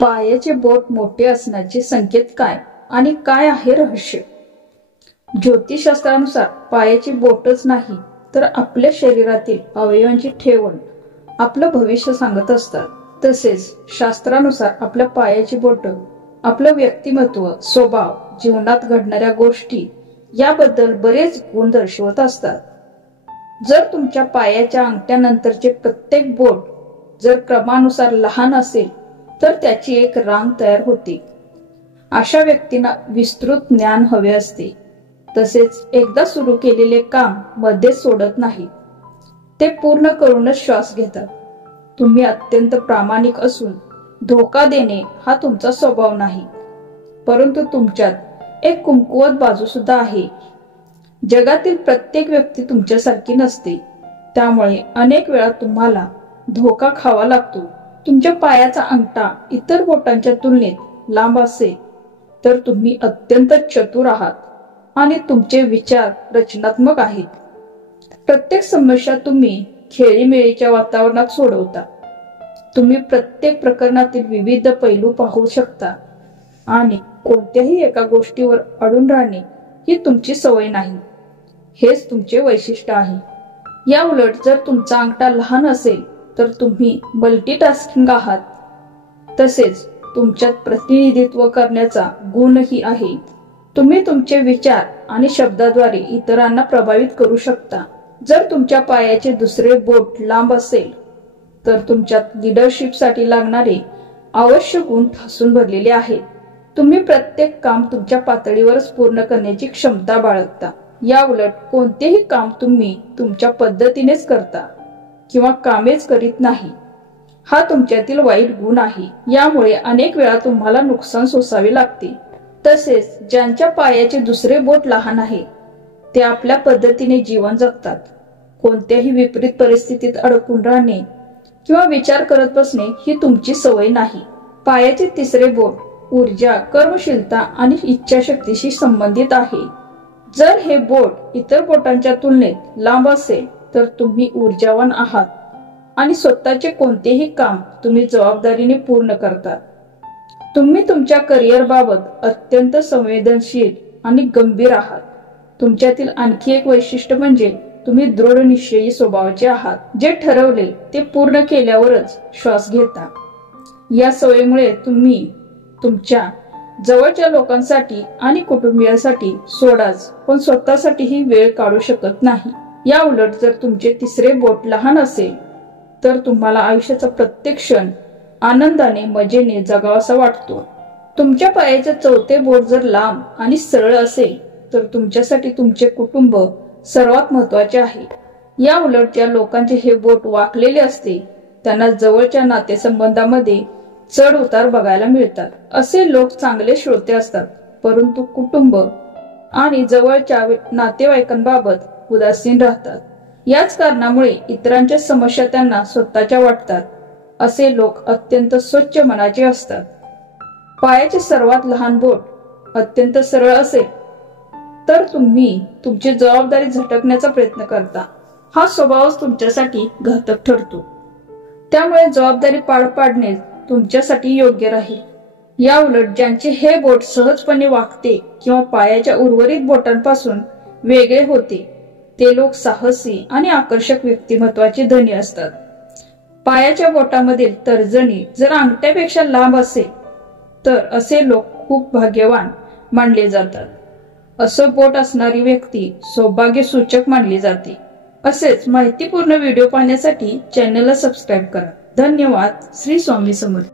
पायाचे बोट मोठे असण्याचे संकेत काय आणि काय आहे रहस्य? ज्योतिषशास्त्रानुसार पायाची बोटच नाही तर आपल्या शरीरातील अवयवांची ठेवण आपलं भविष्य सांगत असतात. तसेच शास्त्रानुसार आपल्या पायाची बोट आपलं व्यक्तिमत्व, स्वभाव, जीवनात घडणाऱ्या गोष्टी याबद्दल बरेच गुण दर्शवत असतात. जर तुमच्या पायाच्या अंगठ्यानंतरचे प्रत्येक बोट जर क्रमानुसार लहान असेल तर त्याची एक रांग तयार होते. अशा व्यक्तींना विस्तृत ज्ञान हवे असते. तसेच एकदा सुरू केलेले काम मध्येच सोडत नाही, ते पूर्ण करूनच श्वास घेतात. तुम्ही अत्यंत प्रामाणिक असून धोका देणे हा तुमचा स्वभाव नाही, परंतु तुमच्यात एक कमकुवत बाजू सुद्धा आहे. जगातील प्रत्येक व्यक्ती तुमच्यासारखी नसते, त्यामुळे अनेक वेळा तुम्हाला धोका खावा लागतो. तुमच्या पायाचा अंगठा इतर बोटांच्या तुलनेत लांब असेल तर तुम्ही अत्यंत चतुर आहात आणि तुमचे विचार रचनात्मक आहेत. प्रत्येक समस्या तुम्ही खेळीमेळीच्या वातावरणात सोडवता. तुम्ही प्रत्येक प्रकरणातील विविध पैलू पाहू शकता आणि कोणत्याही एका गोष्टीवर अडून राहणे ही तुमची सवय नाही. हेच तुमचे वैशिष्ट्य आहे. या उलट जर तुमचा अंगठा लहान असेल तर तुम्ही मल्टीटास्किंग आहात. तसेच तुमच्यात प्रतिनिधित्व करण्याचा गुणही आहे. तुम्ही तुमचे विचार आणि शब्दाद्वारे इतरांना प्रभावित करू शकता. जर तुमच्या पायाचे दुसरे बोट लांब असेल तर तुमच्यात लीडरशिपसाठी लागणारे आवश्यक गुण ठासून भरलेले आहेत. तुम्ही प्रत्येक काम तुमच्या पातळीवरच पूर्ण करण्याची क्षमता बाळगता. या उलट कोणतेही काम तुम्ही तुमच्या पद्धतीनेच करता किंवा कामेच करीत नाही. हा तुमच्यातील वाईट गुण आहे. यामुळे अनेक वेळा तुम्हाला नुकसान सोसावे लागते. तसेच ज्यांच्या पायाचे दुसरे बोट लहान आहे ते आपल्या पद्धतीने जीवन जगतात. कोणत्याही विपरीत परिस्थितीत अडकून राहणे किंवा विचार करत बसणे ही तुमची सवय नाही. पायाचे तिसरे बोट ऊर्जा, कर्मशीलता आणि इच्छाशक्तीशी संबंधित आहे. जर हे बोट इतर बोटांच्या तुलनेत लांब असेल तर तुम्ही ऊर्जावान आहात आणि स्वतःचे कोणतेही काम तुम्ही जबाबदारीने पूर्ण करतात. तुम्ही तुमच्या करिअर बाबत अत्यंत संवेदनशील आणि गंभीर आहात. तुमच्यातील आणखी एक वैशिष्ट्य म्हणजे तुम्ही दृढ निश्चयी स्वभावाचे आहात. जे ठरवले ते पूर्ण केल्यावरच श्वास घेता. या सवयीमुळे तुम्ही तुमच्या जवळच्या लोकांसाठी आणि कुटुंबियांसाठी सोडाच पण स्वतःसाठीही वेळ काढू शकत नाही. या उलट जर तुमचे तिसरे बोट लहान असेल तर तुम्हाला आयुष्याचा प्रत्येक क्षण आनंदाने, मजेने जगावासा वाटतो. तुमच्या पायाचे चौथे बोट जर लांब आणि सरळ असेल तर तुमच्यासाठी तुमचे कुटुंब सर्वात महत्वाचे आहे. या उलट ज्या लोकांचे हे बोट वाकलेले असते त्यांना जवळच्या नातेसंबंधामध्ये चढ उतार बघायला मिळतात. असे लोक चांगले श्रोते असतात, परंतु कुटुंब आणि जवळच्या नातेवाईकांबाबत उदासीन राहतात. याच कारणामुळे इतरांच्या समस्या त्यांना स्वतःच्या वाटतात. असे लोक अत्यंत स्वच्छ मनाचे असतात. पायाचे सर्वात लहान बोट अत्यंत सरळ असेल तर तुम्ही तुमची जबाबदारी झटकण्याचा प्रयत्न करता. हा स्वभावच तुमच्यासाठी घातक ठरतो. त्यामुळे जबाबदारी पार पाडणे तुमच्यासाठी योग्य राहील. या उलट ज्यांचे हे बोट सहजपणे वाकते किंवा पायाच्या उर्वरित बोटांपासून वेगळे होते ते लोक साहसी आणि आकर्षक व्यक्तिमत्वाचे धनी असतात. पायाच्या बोटामधील तर्जनी जर अंगठ्यापेक्षा लांब असेल तर असे लोक खूप भाग्यवान मानले जातात. असं बोट असणारी व्यक्ती सौभाग्य सूचक मानली जाते. असेच माहितीपूर्ण व्हिडिओ पाहण्यासाठी चॅनलला सबस्क्राईब करा. धन्यवाद. श्री स्वामी समर्थ.